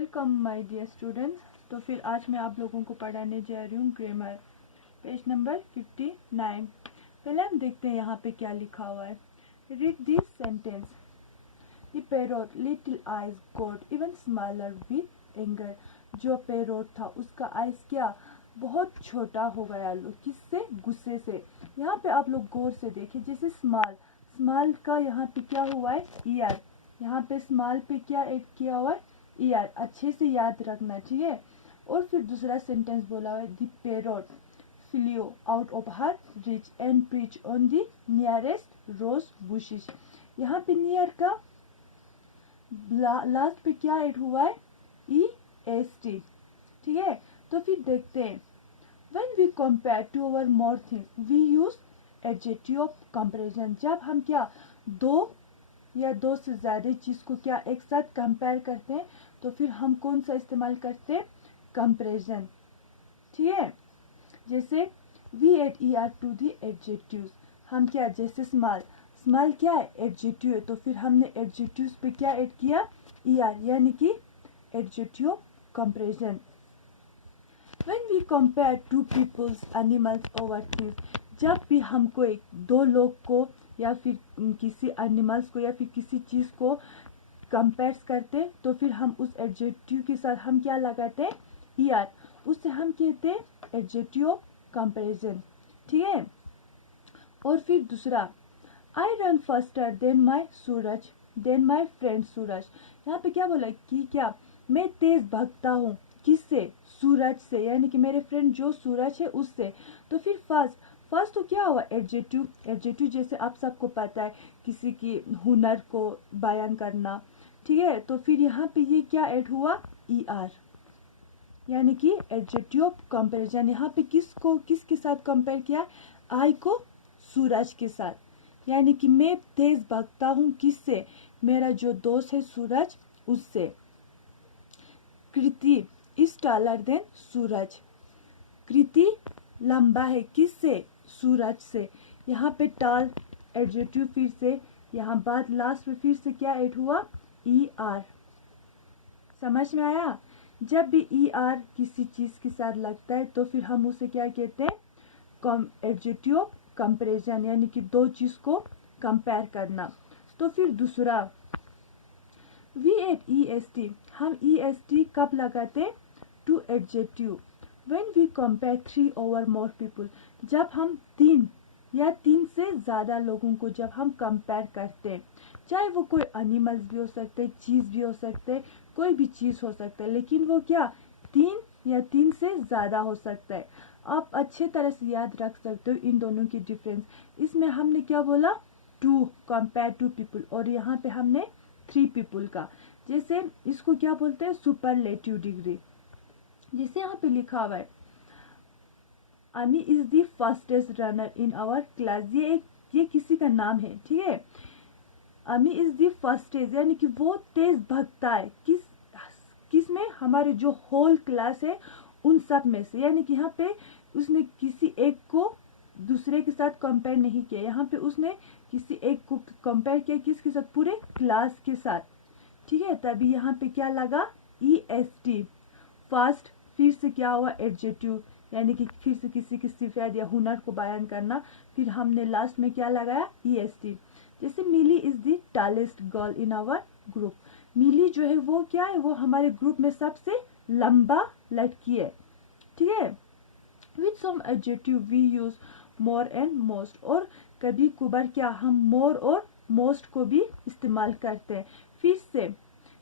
Welcome my dear students. तो फिर आज मैं आप लोगों को पढ़ाने जा रही हूँ ग्रामर, पेज नंबर 59। पहले हम देखते हैं यहाँ पे क्या लिखा हुआ है। Read this sentence. The parrot little eyes got even smaller with anger. जो पैरोट था उसका आइज क्या बहुत छोटा हो गया, किससे? गुस्से से। यहाँ पे आप लोग गौर से देखें, जैसे स्मॉल का यहाँ पे क्या हुआ है? ईयर। यहाँ पे स्मॉल पे क्या ऐड किया हुआ है? ईयर। अच्छे से याद रखना, ठीक है। और फिर दूसरा सेंटेंस बोला हुआ है, the parrot flew out of her reach and perched on the nearest rose bushes। यहाँ पे नियर का लास्ट पे क्या ऐड हुआ है? EST, ठीक है। तो फिर देखते हैं, when we compare to our more things we use adjective of comparison। जब हम क्या दो या दो से ज्यादा चीज को क्या एक साथ कंपेयर करते हैं तो फिर हम कौन सा इस्तेमाल करते हैं? कंपैरिजन, ठीक है। जैसे we add er to the adjectives। हम क्या, जैसे स्मॉल क्या है? एडजेक्टिव है, तो फिर हमने एडजेक्टिव्स पे क्या ऐड किया? er, यानी कि adjective comparison. when we compare two people's animals or things। जब भी हम कोई दो लोग को या फिर किसी एनिमल्स को या फिर किसी चीज को कंपेयर करते तो फिर हम उस एडजेक्टिव के साथ हम क्या लगाते हैं? er। उससे हम कहते हैं एडजेक्टिव कंपैरिजन, ठीक है। और फिर दूसरा, I run faster than my Suraj than my friend Suraj. यहाँ पे क्या बोला कि क्या मैं तेज भागता हूँ, किससे? सूरज से, यानी कि मेरे फ्रेंड जो सूरज है उससे। तो फिर फर्स्ट तो क्या हुआ? एडजेक्टिव जैसे आप सबको पता है किसी की हुनर को बयान करना, ठीक है। तो फिर यहाँ पे ये क्या ऐड हुआ? er, यानी कि एडजेक्टिव कंपैरिजन। यहाँ पे किसके साथ कंपेयर किया? आई को सूरज के साथ, यानी कि मैं तेज भागता हूँ, किससे? मेरा जो दोस्त है सूरज उससे। कृति इज टालर देन सूरज। कृति लंबा है, किससे? सूरज से। यहाँ पे टाल एडजेक्टिव, फिर से यहाँ बाद लास्ट में फिर से क्या ऐड हुआ? er। समझ में आया? जब भी er किसी चीज के साथ लगता है तो फिर हम उसे क्या कहते हैं? एडजेक्टिव कंपैरिजन, यानी कि दो चीज को कंपेयर करना। तो फिर दूसरा, वी एड EST। हम EST कब लगाते? To adjective when we compare 3 or more people। जब हम तीन या तीन से ज्यादा लोगों को जब हम कंपेयर करते हैं, चाहे वो कोई एनिमल्स भी हो सकते हैं, चीज भी हो सकते हैं, कोई भी चीज हो सकता है, लेकिन वो क्या तीन या तीन से ज्यादा हो सकता है। आप अच्छे तरह से याद रख सकते हो इन दोनों की डिफरेंस। इसमें हमने क्या बोला? टू कंपेयर टू पीपल, और यहाँ पे हमने 3 पीपल का। जैसे इसको क्या बोलते हैं? Superlative degree. जैसे यहाँ पे लिखा हुआ है, Amy is the fastest runner in our class. ये किसी का नाम है, ठीक है। अमी इज द फास्टेस्ट, यानी कि वो तेज भागता है, किस में? हमारे जो होल क्लास है उन सब में से। यानी कि यहाँ पे उसने किसी एक को दूसरे के साथ कंपेयर नहीं किया, यहाँ पे उसने किसी एक को कंपेयर किया, किसके साथ? पूरे क्लास के साथ, ठीक है। तभी यहाँ पे क्या लगा? EST, fast. फिर से क्या हुआ? एडजेक्टिव, यानी कि फिर से किसी की सिफात या हुनर को बयान करना। फिर हमने लास्ट में क्या लगाया? EST। जैसे Mili is the tallest girl in our group. Mili जो है वो क्या है? वो हमारे ग्रुप में सबसे लंबा लड़की है, ठीक है। With some adjective we use more and most. और कभी कभार क्या हम मोर और मोस्ट को भी इस्तेमाल करते हैं। फिर से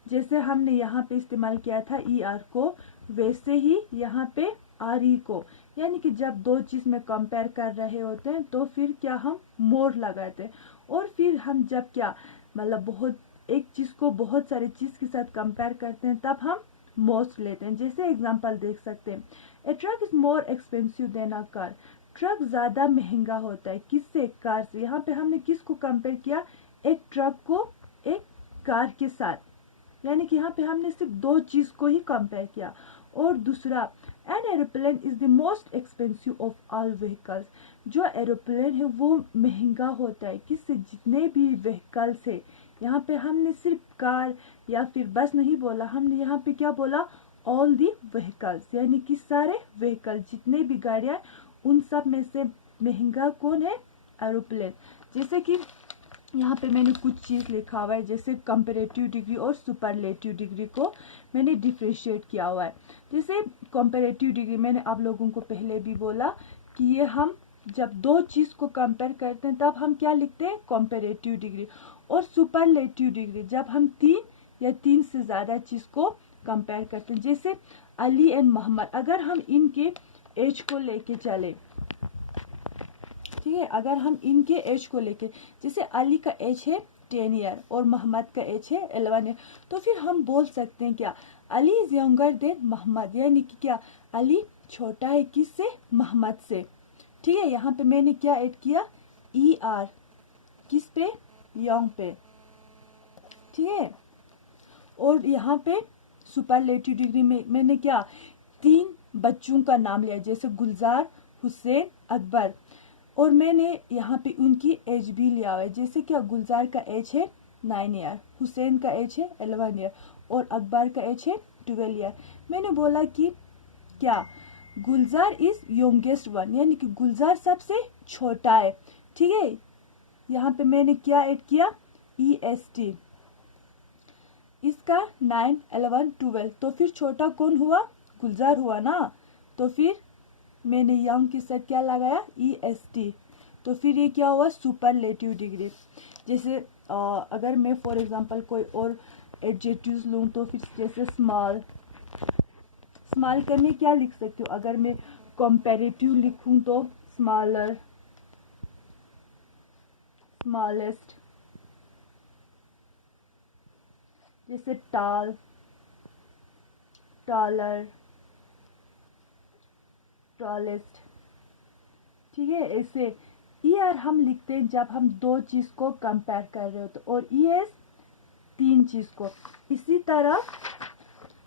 जैसे हमने यहाँ पे इस्तेमाल किया था er को, वैसे ही यहाँ पे re को, यानी कि जब दो चीज में कंपेयर कर रहे होते हैं तो फिर क्या हम मोर लगाते हैं। और फिर हम जब क्या मतलब बहुत एक चीज को बहुत सारी चीज के साथ कंपेयर करते हैं तब हम मोस्ट लेते हैं। जैसे एग्जांपल देख सकते हैं, a truck is more expensive than a car. Truck ज्यादा महंगा होता है, किससे? कार से। यहाँ पे हमने किसको कंपेयर किया? एक ट्रक को एक कार के साथ, यानी कि यहाँ पे हमने सिर्फ दो चीज को ही कंपेयर किया। और दूसरा, an aeroplane is the most expensive of all vehicles. जो एरोप्लेन है वो महंगा होता है, किससे? जितने भी व्हीकल्स है, यहाँ पे हमने सिर्फ कार या फिर बस नहीं बोला, हमने यहाँ पे क्या बोला, ऑल दी व्हीकल्स, यानी कि सारे व्हीकल, जितने भी गाड़ियां, उन सब में से महंगा कौन है, एरोप्लेन। जैसे कि यहाँ पे मैंने कुछ चीज़ लिखा हुआ है, जैसे कंपैरेटिव डिग्री और सुपरलेटिव डिग्री को मैंने डिफ्रेंशिएट किया हुआ है। जैसे कंपैरेटिव डिग्री मैंने आप लोगों को पहले भी बोला कि ये हम जब दो चीज़ को कंपेयर करते हैं तब हम क्या लिखते हैं, कंपैरेटिव डिग्री। और सुपरलेटिव डिग्री जब हम तीन या तीन से ज़्यादा चीज़ को कंपेयर करते हैं। जैसे अली एंड मोहम्मद, अगर हम इनके एज को लेके चले, ठीक है, अगर हम इनके एज को लेके, जैसे अली का एज है 10 ईयर और मोहम्मद का एज है 11 ईयर, तो फिर हम बोल सकते हैं क्या, Ali is younger than Mohammed, यानी कि क्या, अली छोटा है किससे, मोहम्मद से। ठीक है, यहाँ पे मैंने क्या ऐड किया, ER, किस पे, यंग पे। ठीक है, और यहाँ पे सुपरलेटिव डिग्री में मैंने क्या, तीन बच्चों का नाम लिया, जैसे गुलजार, हुसैन, अकबर, और मैंने यहाँ पे उनकी एज भी लिया हुआ है। जैसे क्या, गुलजार का एज है 9 ईयर, हुसैन का एज है 11 ईयर और अकबर का एज है 12 ईयर। मैंने बोला कि क्या, गुलजार इज यंगेस्ट वन, यानी कि गुलजार सबसे छोटा है। ठीक है, यहाँ पे मैंने क्या ऐड किया, EST, इसका 9, 11, 12, तो फिर छोटा कौन हुआ, गुलजार हुआ ना, तो फिर मैंने यंग के साथ क्या लगाया, EST, तो फिर ये क्या हुआ, सुपरलेटिव डिग्री। जैसे अगर मैं फॉर एग्जांपल कोई और एडजेक्टिव्स लूँ तो फिर जैसे स्मॉल, स्मॉल का मैं क्या लिख सकती हूँ, अगर मैं कंपैरेटिव लिखूँ तो स्मॉलर, स्मॉलेस्ट, जैसे टॉल, टॉलर, टॉलेस्ट। ठीक है, ऐसे ER हम लिखते हैं जब हम दो चीज को कंपेयर कर रहे हो तो, और ES तीन चीज को। इसी तरह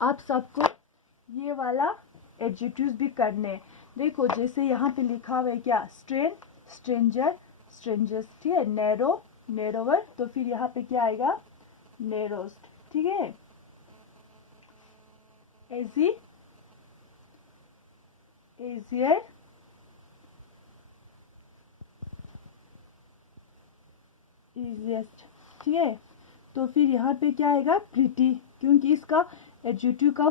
आप सबको ये वाला एडजेक्टिव्स भी करने हैं। देखो जैसे यहाँ पे लिखा हुआ है क्या, स्ट्रेन, स्ट्रेंजर, स्ट्रेंजर्स। ठीक है, नैरो, नैरोवर, तो फिर यहाँ पे क्या आएगा, नैरोस्ट। ठीक है, एजी, एजियर, इजिएस्ट। ठीक है, तो फिर यहाँ पे क्या आएगा, प्रिटी, क्योंकि इसका एडजेक्टिव का